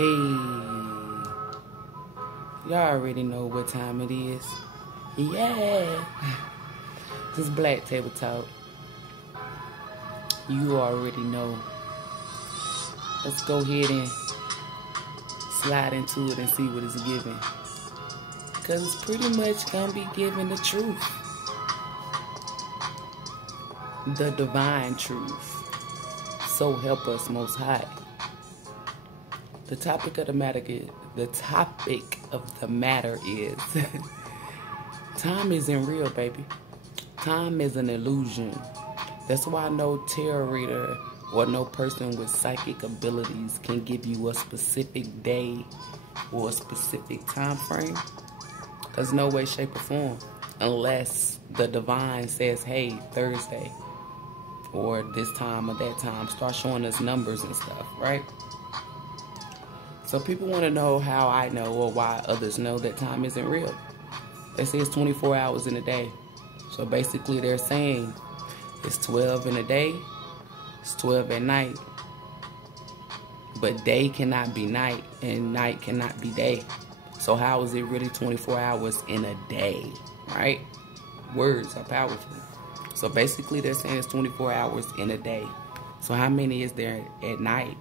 Y'all already know what time it is. Yeah. This is Black Table Talk. You already know. Let's go ahead and slide into it and see what it's giving. Because it's pretty much going to be giving the truth. The divine truth. So help us Most High. The topic of the matter is time isn't real, baby. Time is an illusion. That's why no tarot reader or no person with psychic abilities can give you a specific day or a specific time frame. There's no way, shape, or form unless the divine says, hey, Thursday or this time or that time. Start showing us numbers and stuff, right? So people want to know how I know or why others know that time isn't real. They say it's 24 hours in a day. So basically they're saying it's 12 in a day, it's 12 at night. But day cannot be night and night cannot be day. So how is it really 24 hours in a day, right? Words are powerful. So basically they're saying it's 24 hours in a day. So how many is there at night?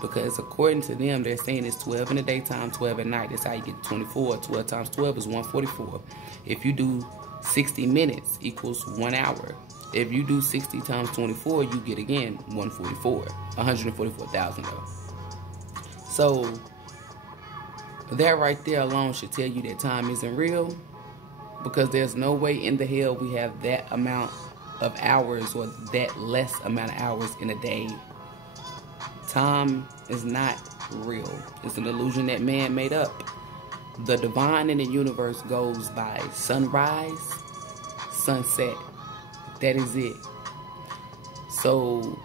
Because according to them, they're saying it's 12 in the daytime, 12 at night. That's how you get 24. 12 times 12 is 144. If you do 60 minutes equals 1 hour. If you do 60 times 24, you get again 144. 144,000 though. So that right there alone should tell you that time isn't real. Because there's no way in the hell we have that amount of hours or that less amount of hours in a day. Time is not real. It's an illusion that man made up. The divine in the universe goes by sunrise, sunset. That is it. So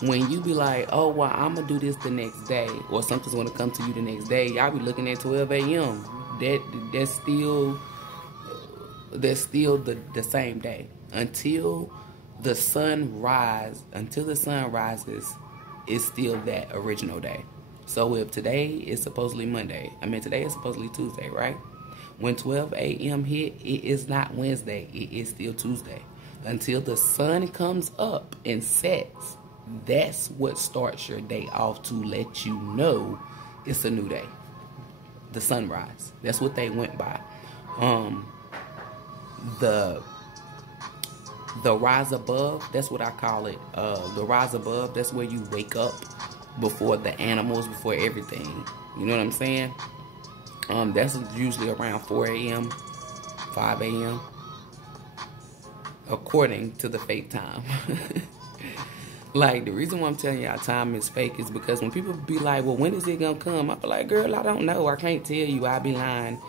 when you be like, oh, well, I'm going to do this the next day, or something's going to come to you the next day, y'all be looking at 12 a.m. That's still the same day. Until the sun rises, it's still that original day. So if today is supposedly Monday, today is supposedly Tuesday, right? When 12 a.m. hit, it is not Wednesday, it is still Tuesday. Until the sun comes up and sets, that's what starts your day off to let you know it's a new day. The sunrise. That's what they went by. The rise above, that's what I call it. The rise above, that's where you wake up before the animals, before everything. You know what I'm saying? That's usually around 4 a.m., 5 a.m., according to the fake time. Like, the reason why I'm telling y'all time is fake is because when people be like, well, when is it gonna come? I be like, girl, I don't know. I can't tell you. I be lying.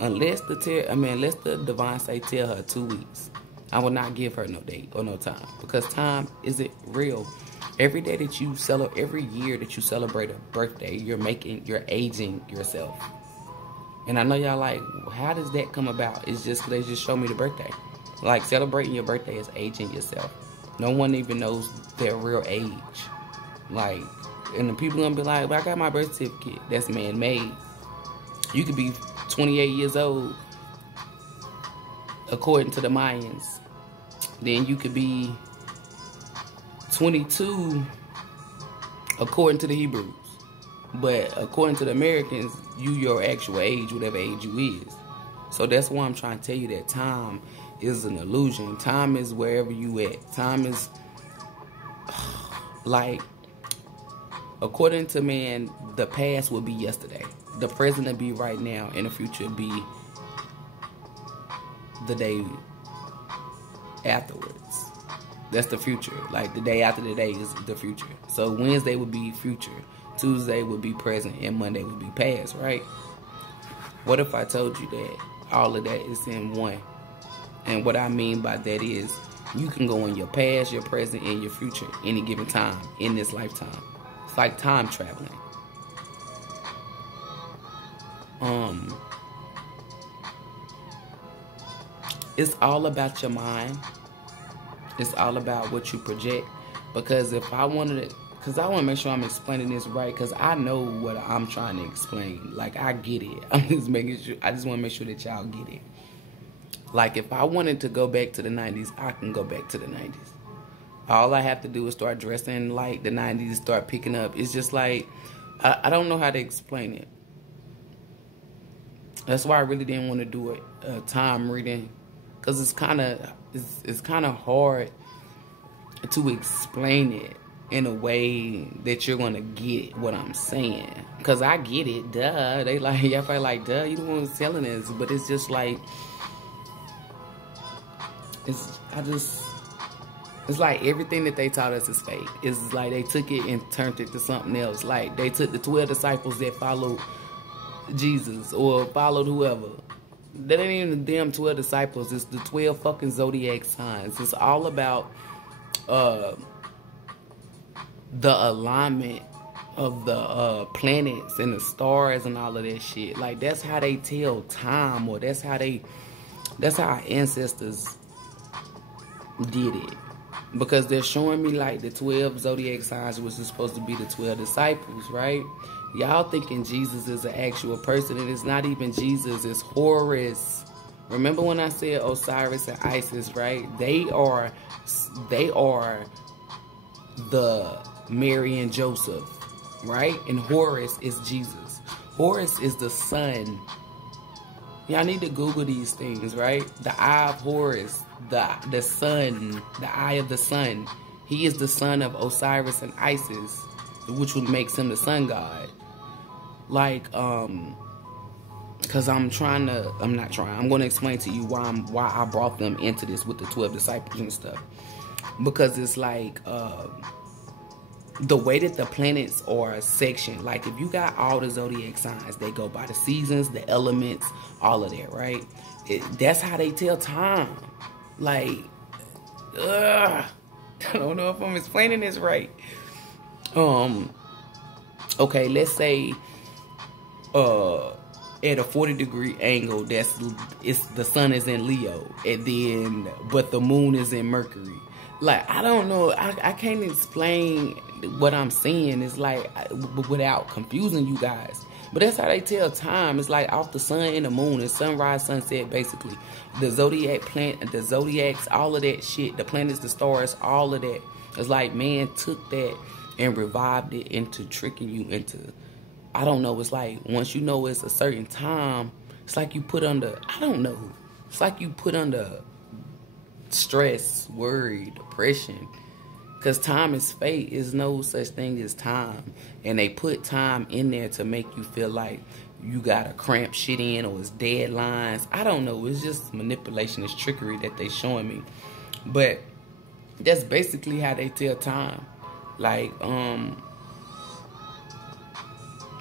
Unless the divine say tell her 2 weeks. I will not give her no date or no time, because time isn't real. Every day that you celebrate, every year that you celebrate a birthday, you're aging yourself. And I know y'all like, how does that come about? It's just they just show me the birthday. Like, celebrating your birthday is aging yourself. No one even knows their real age. Like, and the people gonna be like, well, I got my birth certificate. That's man-made. You could be 28 years old according to the Mayans. Then you could be 22 according to the Hebrews. But according to the Americans, your actual age, whatever age you is. So that's why I'm trying to tell you that time is an illusion. Time is wherever you at. Time is like, according to man, the past will be yesterday. The present will be right now, and the future will be the day afterwards. That's the future. Like, the day after the day is the future. So Wednesday would be future, Tuesday would be present, and Monday would be past, right? What if I told you that all of that is in one? And what I mean by that is, you can go in your past, your present, and your future any given time in this lifetime. It's like time traveling. It's all about your mind. It's all about what you project. Because if I wanted to because I want to make sure I'm explaining this right, because I know what I'm trying to explain. Like, I get it. I'm just making sure. I just want to make sure that y'all get it. Like, if I wanted to go back to the 90s, I can go back to the 90s. All I have to do is start dressing like the 90s, start picking up. It's just like, I don't know how to explain it. That's why I really didn't want to do a time reading, because it's kind of hard to explain it in a way that you're gonna get what I'm saying. Because I get it, duh. They like, y'all probably like, duh, you the one who's telling this. But it's just like, it's like everything that they taught us is fake. It's like they took it and turned it to something else. Like, they took the 12 disciples that followed Jesus or followed whoever. That ain't even the damn 12 disciples. It's the 12 fucking zodiac signs. It's all about the alignment of the planets and the stars and all of that shit. Like, that's how they tell time, or that's how our ancestors did it. Because they're showing me like the 12 zodiac signs, which is supposed to be the 12 disciples, right? Y'all thinking Jesus is an actual person, and it's not even Jesus, it's Horus. Remember when I said Osiris and Isis, right? They are the Mary and Joseph, right? And Horus is Jesus. Horus is the sun. Y'all need to Google these things, right? The eye of Horus, the sun, the eye of the sun. He is the son of Osiris and Isis, which would make him the sun god. Like, because I'm going to explain to you why I brought them into this with the 12 disciples and stuff. Because it's like, the way that the planets are sectioned, like if you got all the zodiac signs, they go by the seasons, the elements, all of that, right? That's how they tell time. Like, I don't know if I'm explaining this right. Okay, let's say at a 40-degree angle, the sun is in Leo, and then but the moon is in Mercury. Like, I don't know, I can't explain what I'm saying. It's like, without confusing you guys. But that's how they tell time. It's like off the sun and the moon, and sunrise, sunset, basically. The zodiac the zodiacs, all of that shit, the planets, the stars, all of that. It's like man took that and revived it into tricking you into, I don't know, it's like once you know it's a certain time, it's like you put under, I don't know, it's like you put under stress, worry, depression. Because time is fate. There's no such thing as time. And they put time in there to make you feel like you got to cramp shit in, or it's deadlines. I don't know. It's just manipulation. It's trickery that they showing me. But that's basically how they tell time. Like,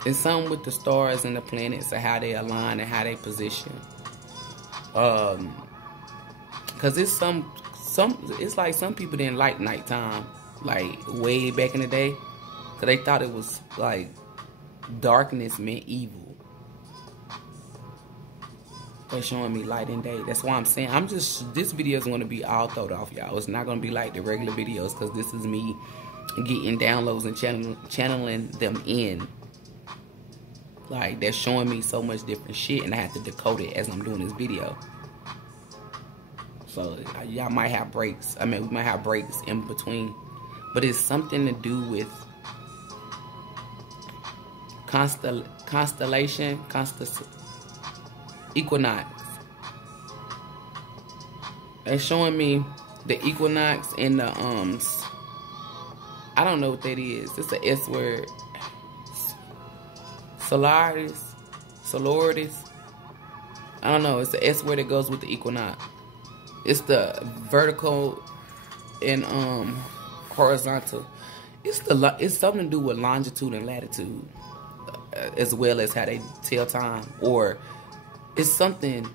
it's something with the stars and the planets and how they align and how they position. Because it's it's like some people didn't like nighttime, like way back in the day, because they thought it was like darkness meant evil. They're showing me light and day. That's why I'm saying, this video is going to be all thrown off, y'all. It's not going to be like the regular videos, because this is me getting downloads and channeling them in. Like, they're showing me so much different shit, and I have to decode it as I'm doing this video. So y'all might have breaks. I mean, we might have breaks in between. But it's something to do with constellation, equinox. They're showing me the equinox and the I don't know what that is. It's an S word. Solaris. I don't know. It's the S word that goes with the equinox. It's the vertical and horizontal. It's something to do with longitude and latitude, as well as how they tell time. Or it's something.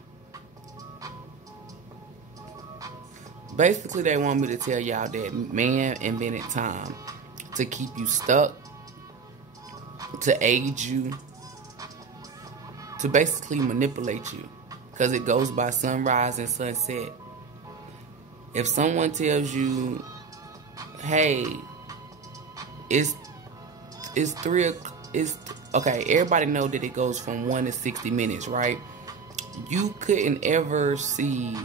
Basically, they want me to tell y'all that man invented time to keep you stuck, to aid you, to basically manipulate you, because it goes by sunrise and sunset. If someone tells you, hey, It's okay. Everybody know that it goes from 1 to 60 minutes, right? You couldn't ever see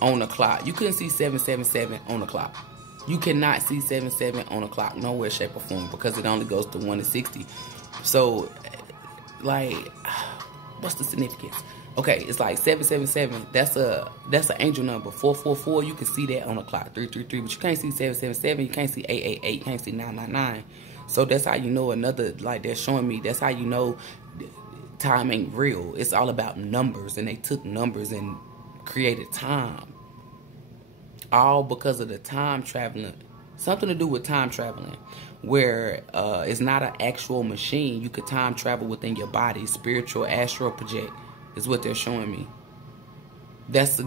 on the clock. You couldn't see 777 on the clock. You cannot see 77 on the clock, nowhere, shape, or form, because it only goes to 1 to 60. So, like, what's the significance? Okay, it's like 777. That's an angel number. 444. You can see that on the clock. 333. But you can't see 777. You can't see 888. You can't see 999. So that's how you know another. Like they're showing me. That's how you know time ain't real. It's all about numbers, and they took numbers and created time. All because of the time traveling. Something to do with time traveling, where it's not an actual machine. You could time travel within your body. Spiritual astral project is what they're showing me. That's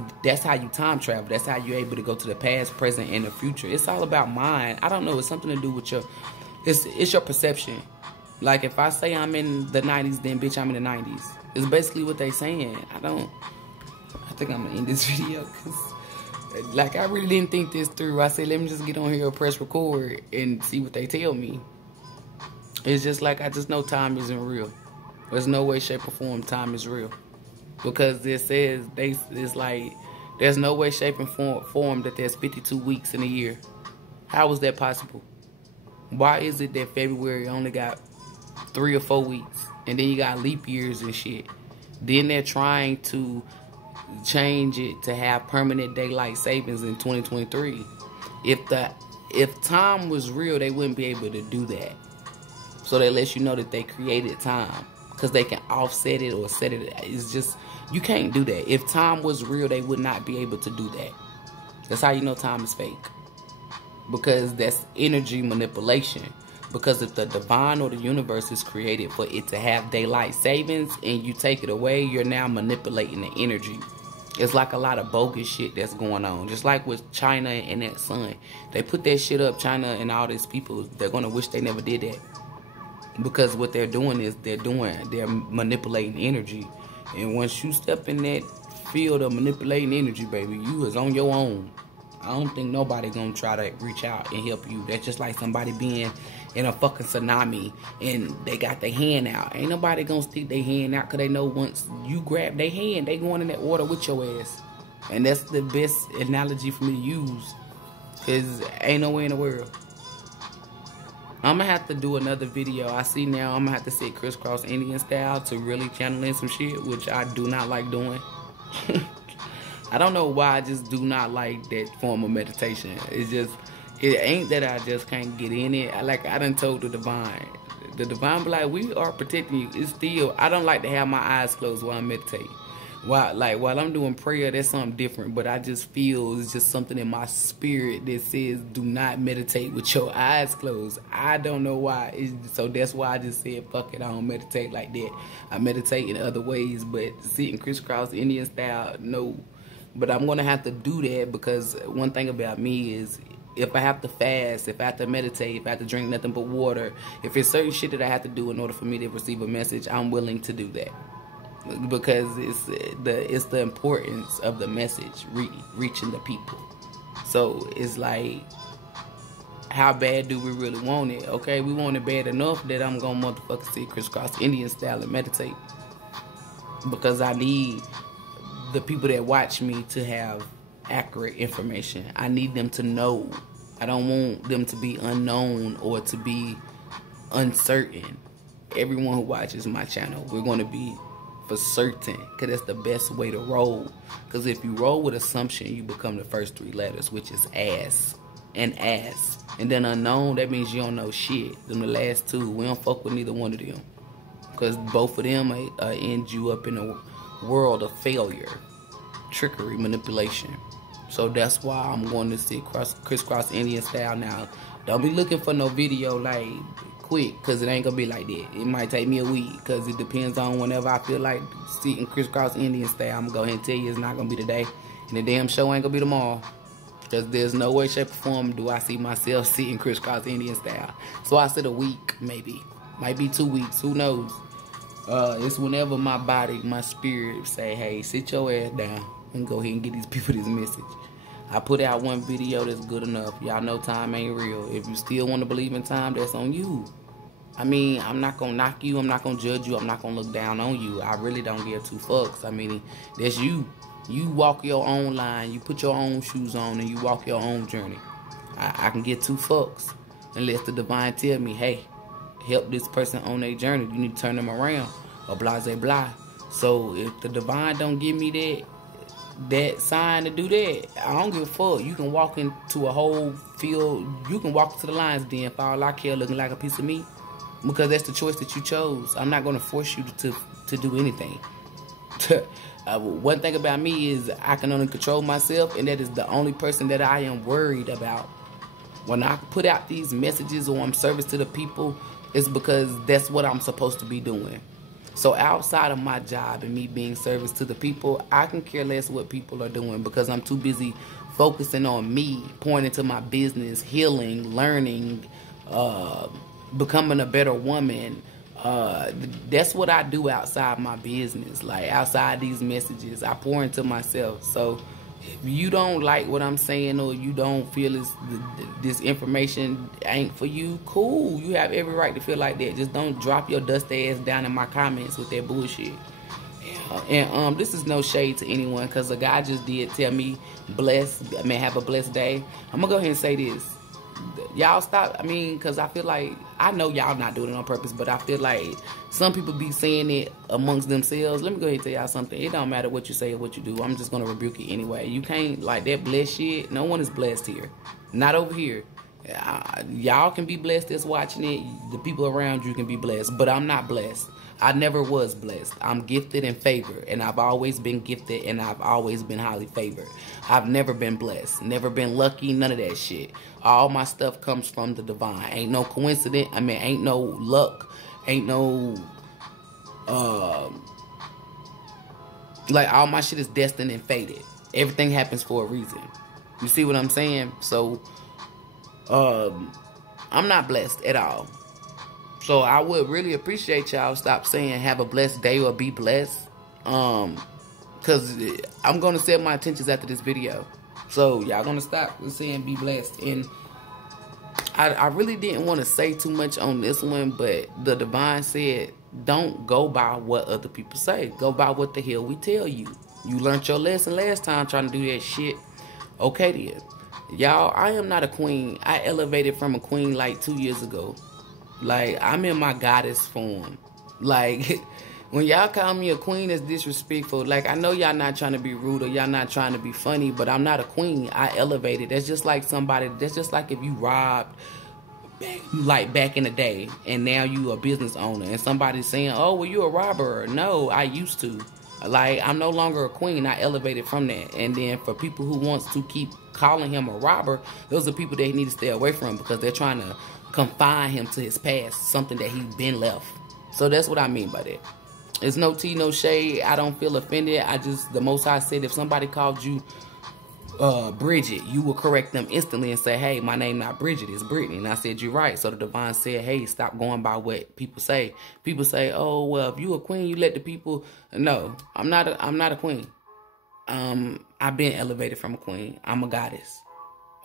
how you time travel. That's how you're able to go to the past, present, and the future. It's all about mind. I don't know. It's something to do with your. It's your perception. Like if I say I'm in the 90s, then bitch I'm in the 90s. It's basically what they saying. I think I'm gonna end this video because, like, I really didn't think this through. I said, let me just get on here and press record and see what they tell me. It's just like, I just know time isn't real. There's no way, shape, or form time is real. Because it says, it's like, there's no way, shape, and form that there's 52 weeks in a year. How is that possible? Why is it that February only got 3 or 4 weeks? And then you got leap years and shit. Then they're trying to change it to have permanent daylight savings in 2023. If time was real, they wouldn't be able to do that. So that lets you know that they created time, because they can offset it or set it. It's just, you can't do that. If time was real, they would not be able to do that. That's how you know time is fake, because that's energy manipulation. Because if the divine or the universe is created for it to have daylight savings and you take it away, you're now manipulating the energy. It's like a lot of bogus shit that's going on. Just like with China and that sun. They put that shit up, China and all these people, they're going to wish they never did that. Because what they're doing is they're manipulating energy. And once you step in that field of manipulating energy, baby, you is on your own. I don't think nobody gonna try to reach out and help you. That's just like somebody being in a fucking tsunami and they got their hand out. Ain't nobody gonna stick their hand out, because they know once you grab their hand, they going in that water with your ass. And that's the best analogy for me to use, because ain't no way in the world. I'm gonna have to do another video. I see now I'm gonna have to sit crisscross Indian style to really channel in some shit, which I do not like doing. I don't know why, I just do not like that form of meditation. It's just, it ain't that I just can't get in it. I done told the divine. The divine be like, we are protecting you. It's still, I don't like to have my eyes closed while I'm meditating. While I'm doing prayer, that's something different. But I just feel it's just something in my spirit that says, do not meditate with your eyes closed. I don't know why. So that's why I just said, fuck it, I don't meditate like that. I meditate in other ways, but sitting crisscross Indian style, no. But I'm going to have to do that, because one thing about me is, if I have to fast, if I have to meditate, if I have to drink nothing but water, if it's certain shit that I have to do in order for me to receive a message, I'm willing to do that. Because it's the importance of the message reaching the people. So it's like, how bad do we really want it? Okay, we want it bad enough that I'm going to motherfucking sit crisscross Indian style and meditate. Because I need the people that watch me to have accurate information. I need them to know. I don't want them to be unknown or to be uncertain. Everyone who watches my channel, we're going to be for certain, because that's the best way to roll. Because if you roll with assumption, you become the first 3 letters, which is ass and ass. And then unknown, that means you don't know shit. Then the last 2, we don't fuck with neither one of them, because both of them end you up in a world of failure, trickery, manipulation. So that's why I'm going to sit crisscross Indian style now. Don't be looking for no video like quick, because it ain't gonna be like that. It might take me a week, because it depends on whenever I feel like sitting crisscross Indian style. I'm gonna go ahead and tell you it's not gonna be today, and the damn show ain't gonna be tomorrow, because there's no way, shape, or form do I see myself sitting crisscross Indian style. So I said a week, maybe, might be 2 weeks, who knows. It's whenever my body, my spirit say, hey, sit your ass down and go ahead and get these people this message. I put out one video that's good enough. Y'all know time ain't real. If you still want to believe in time, that's on you. I mean, I'm not going to knock you. I'm not going to judge you. I'm not going to look down on you. I really don't give two fucks. I mean, that's you. You walk your own line. You put your own shoes on and you walk your own journey. I can get two fucks unless the divine tell me, hey, help this person on their journey. You need to turn them around or blah, blah, blah. So if the divine don't give me that sign to do that, I don't give a fuck. You can walk into a whole field. You can walk to the lion's den for all I care looking like a piece of meat. Because that's the choice that you chose. I'm not going to force you to do anything. One thing about me is I can only control myself, and that is the only person that I am worried about. When I put out these messages or I'm service to the people, it's because that's what I'm supposed to be doing. So outside of my job and me being service to the people, I can care less what people are doing because I'm too busy focusing on me, pouring into my business, healing, learning, becoming a better woman. That's what I do outside my business. Like outside these messages, I pour into myself. So if you don't like what I'm saying or you don't feel this information ain't for you, cool. You have every right to feel like that. Just don't drop your dusty ass down in my comments with that bullshit. And this is no shade to anyone because a guy just did tell me have a blessed day. I'm gonna go ahead and say this. Y'all stop, because I feel like, I know y'all not doing it on purpose, but I feel like some people be saying it amongst themselves. Let me go ahead and tell y'all something. It don't matter what you say or what you do. I'm just going to rebuke it anyway. You can't, like that blessed shit, no one is blessed here. Not over here. Y'all can be blessed that's watching it. The people around you can be blessed, but I'm not blessed. I never was blessed. I'm gifted and favored, and I've always been gifted, and I've always been highly favored. I've never been blessed, never been lucky, none of that shit. All my stuff comes from the divine. Ain't no coincidence. Ain't no luck. Ain't no, like all my shit is destined and fated. Everything happens for a reason. You see what I'm saying? So, I'm not blessed at all. So I would really appreciate y'all stop saying have a blessed day or be blessed. Because I'm going to set my intentions after this video. So y'all going to stop saying be blessed. And I really didn't want to say too much on this one. But the divine said don't go by what other people say. Go by what the hell we tell you. You learned your lesson last time trying to do that shit. Okay then. Y'all, I am not a queen. I elevated from a queen like 2 years ago. Like, I'm in my goddess form. Like, when y'all call me a queen, it's disrespectful. Like, I know y'all not trying to be rude or y'all not trying to be funny, but I'm not a queen. I elevated. That's just like that's just like if you robbed, like, back in the day, and now you a business owner, and somebody's saying, oh, well, you a robber. No, I used to. Like, I'm no longer a queen. I elevated from that. And then for people who wants to keep calling him a robber, those are people they need to stay away from because they're trying to confine him to his past, something that he's been left. So that's what I mean by that. It's no tea, no shade. I don't feel offended. The Most High said if somebody called you Bridget, you will correct them instantly and say, hey, my name not Bridget, it's Brittany. And I said, you're right. So the divine said, hey, stop going by what people say. People say, oh, well, if you a queen, you let the people. No, I'm not a queen. I've been elevated from a queen. I'm a goddess.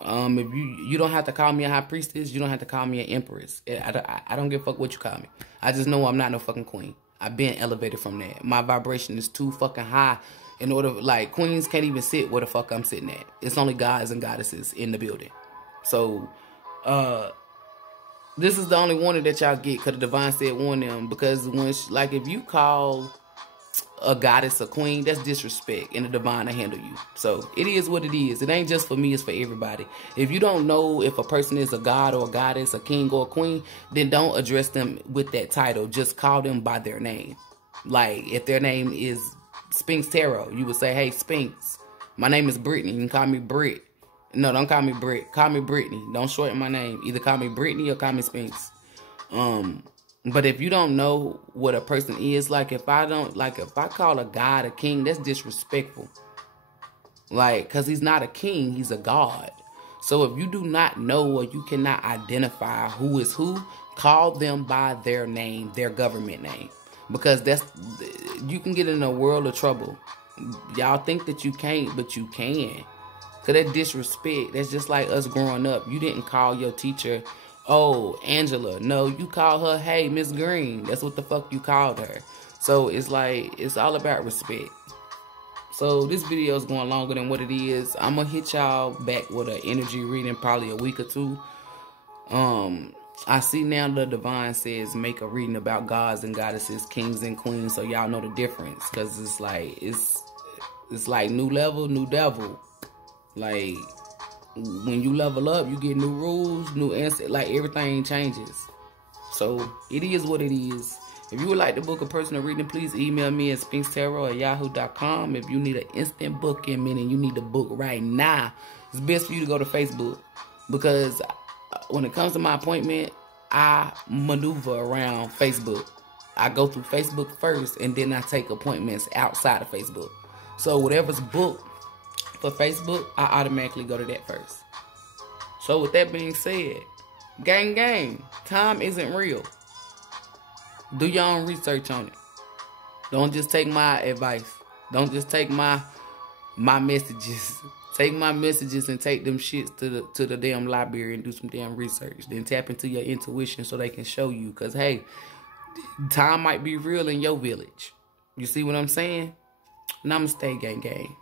If you don't have to call me a high priestess, you don't have to call me an empress. I don't give a fuck what you call me. I just know I'm not no fucking queen. I've been elevated from that. My vibration is too fucking high in order, like, queens can't even sit where the fuck I'm sitting at. It's only gods and goddesses in the building. So, this is the only warning that y'all get, because the divine said warn them, because like, if you call a goddess a queen, that's disrespect, and the divine will handle you. So it is what it is. It ain't just for me, it's for everybody. If you don't know if a person is a god or a goddess, a king or a queen, then don't address them with that title. Just call them by their name. Like, if their name is Spinks Tarot, you would say, hey, Spinks, my name is Brittany. You can call me Brit. No, don't call me Brit. Call me Brittany. Don't shorten my name. Either call me Brittany or call me Spinks. But if you don't know what a person is, like, if I call a god a king, that's disrespectful. Like, because he's not a king, he's a god. So if you do not know or you cannot identify who is who, call them by their name, their government name. Because you can get in a world of trouble. Y'all think that you can't, but you can. Because that's disrespect. That's just like us growing up. You didn't call your teacher, oh, Angela. No, you called her, hey, Miss Green. That's what the fuck you called her. So it's like, it's all about respect. So this video is going longer than what it is. I'm going to hit y'all back with an energy reading probably a week or two. I see now the divine says make a reading about gods and goddesses, kings and queens, so y'all know the difference. Because it's like new level, new devil. Like, when you level up, you get new rules, new answer. Like, everything changes. So, it is what it is. If you would like to book a personal reading, please email me at SPINKSTAROT@yahoo.com. If you need an instant booking, meaning you need to book right now, it's best for you to go to Facebook. Because when it comes to my appointment, I maneuver around Facebook. I go through Facebook first, and then I take appointments outside of Facebook. So whatever's booked for Facebook, I automatically go to that first. So with that being said, gang, time isn't real. Do your own research on it. Don't just take my advice. Don't just take my messages. Take my messages and take them shits to the damn library and do some damn research. Then tap into your intuition so they can show you. Because, hey, time might be real in your village. You see what I'm saying? Namaste, gang.